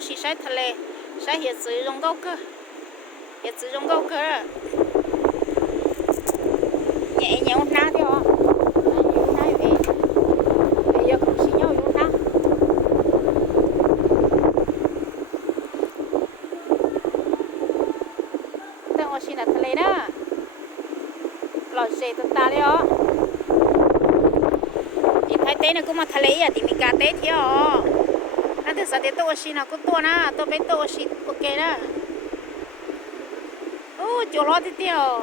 xí sai thật lệ sai hiện sử dụng gấu cơ hiện sử dụng gấu cơ nhẹ nhẹ na về bây giờ không cũng nhau na tao ở xí là thật lệ đó lọt xe tao ta đấy ó thì thấy tế này cũng mà thật lệ à thì mình cả tế theo nó từ sáng đến tôi xin nào cũng tua na tôi biết tôi xin ok đó ô chỗ lo thì tiêu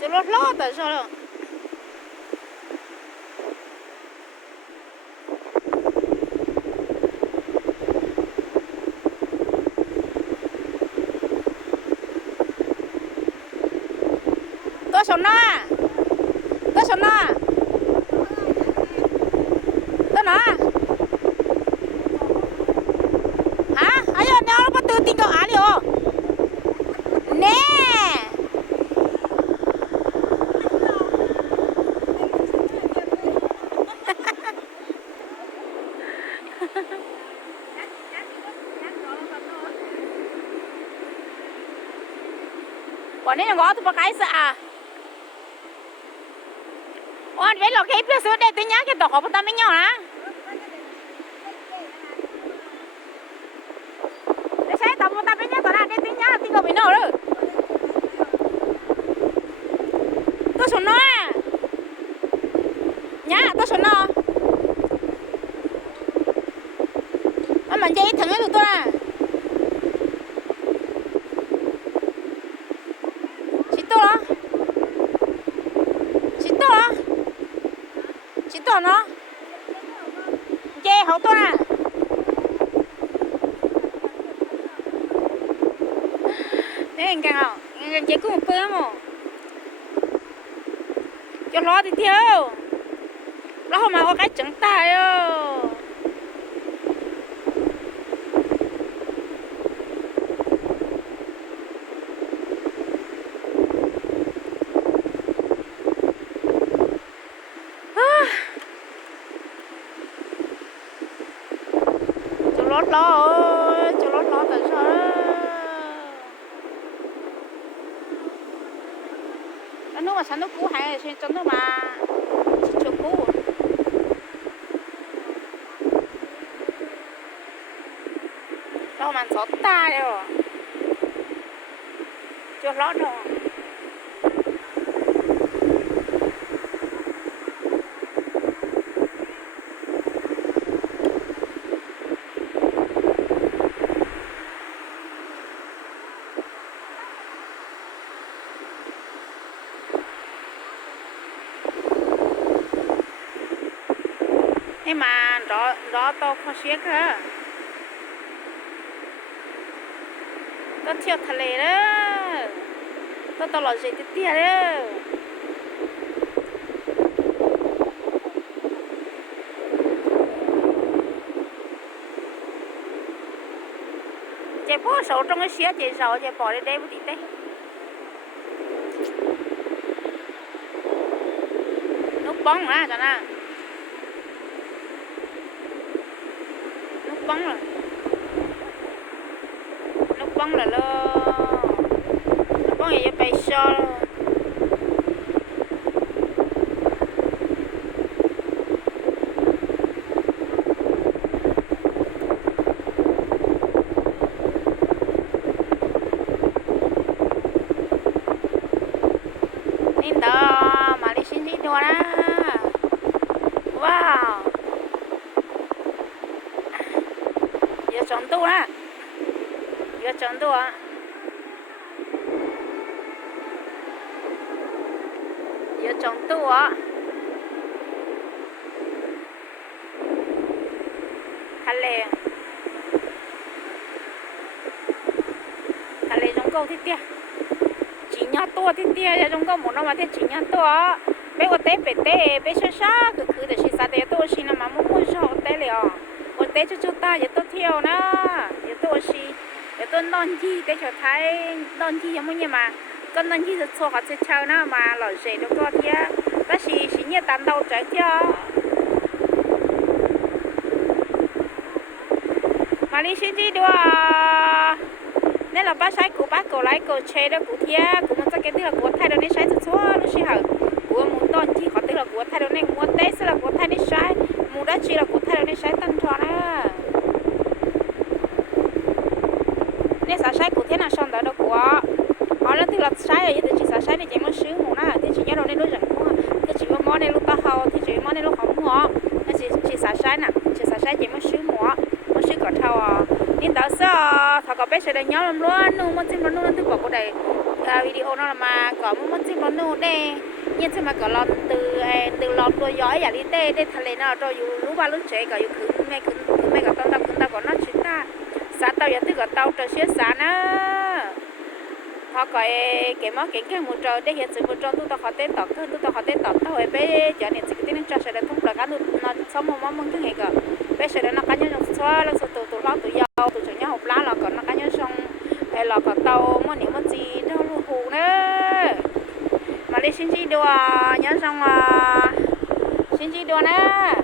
chỗ lo lo tại sao đó tôi sống nó tôi sống nó tôi nó hả ấy giờ nó bắt từ tin cậu án đi ô nè quả này nó tụi bà cái sợ. À ôn với lò cái phía dưới đây tôi nhá cái tổ của ta mới nhỏ á. Để xe tổ của ta mới nhá tổ ra đây tôi nhá thì có bị nổ rồi tôi xuống nó à. Nhá tôi xuống nó. Mà mình chơi thằng ấy tụi tôi à chị tôi đó chị tôi đó chị tôi nó che, hậu tôi à. Thế anh càng không anh chỉ cũng một bữa mà cho lo thì thiếu lo không mà có cái chẳng tay ơ cho lót lo ơi cho lót lo tại sao đó anh nói mà sao nó cũ hay là cho nó mà. Chỉ cho cũ lo mà gió ta rồi. Cho lót rồi nhưng mà rõ rõ to khó xiết cơ tôi theo thật lệ đó. Tôi tao lọt dậy tia đó. Chạy bỏ sầu trong cái xía chạy sầu chạy bỏ đi đây một tí đây. Nước bóng à cho nào? Bóng rồi. Nút bóng là lo. Nút bóng gì cho bay so nên đó mà đi xin đi đùa đó wow 이거 전도야. 이거 전도야. 이거 전도야. 갈래. 갈래 좀 câu thế tia. chỉ nhau to thế tia ya trong câu một năm mà thế chỉ nhau to. bé có té bé té bé sơ sa cứ cứ để xin sa tế cho chúng ta giờ tôi theo nó. Giờ tôi xí giờ tôi non chi để cho thấy non chi giống như mà. Con non chi là cho họ sẽ chơi nó mà lỡ dễ được có thì ta xí xí như tàn đầu trái cho. Mà đi xin chi đùa. Nên là bác sai của bác cổ lấy cổ chế đó, của thia, của mình sẽ cái tức là của thay đó nên sai thật xóa nó xí hở. Của muốn non chi họ tức là của thay đó nên muốn tế sẽ là của thay nên sai một đó chỉ là của thay đó nên sai tăng tròn á. Nên sao sai của thế nào xong đó đâu của họ. Là tức là sai rồi thì chị sao sai thì chị mới sướng một nó thì chị nhớ đâu nên đối rằng thì chị có món này lúc tao hầu thì chị món này lúc không mua. Nên chị chị sao sai nè chỉ sao sai chị mới sướng một mới sướng cỡ thâu à. Nên đó sao thằng có bé sẽ được nhớ lắm luôn. Nu muốn xin luôn nu từ bỏ cái này video nó là mà có muốn xin muốn nu đây nhưng chứ mà có lon từ à, từ lon tôi giói giả đi tê tê thằng này nó cho dù lúc ba lúc trẻ có dù cứ mẹ cứ cứ mẹ có tao tao cứ tao có nó chính ta. Xã tao giờ tức có tao cho xuyên xã nữa họ có à, cái món cái cái một trò, để hiện sự một trò tôi tao họ tê tao cứ tôi tao họ tê tao tao ấy bé giờ này chỉ cái tên cho sẽ được thông là cái nó sống một món món thứ này cơ. Bé sẽ được nó cá nhân trong xóa, là số tụ tụ lo tụ giàu tụ chủ nhà học lá là còn nó cá nhân trong hay là còn tao món niệm món gì đâu luôn hù nữa mà đi xin gì đồ nhớ xong à xin gì đồ nữa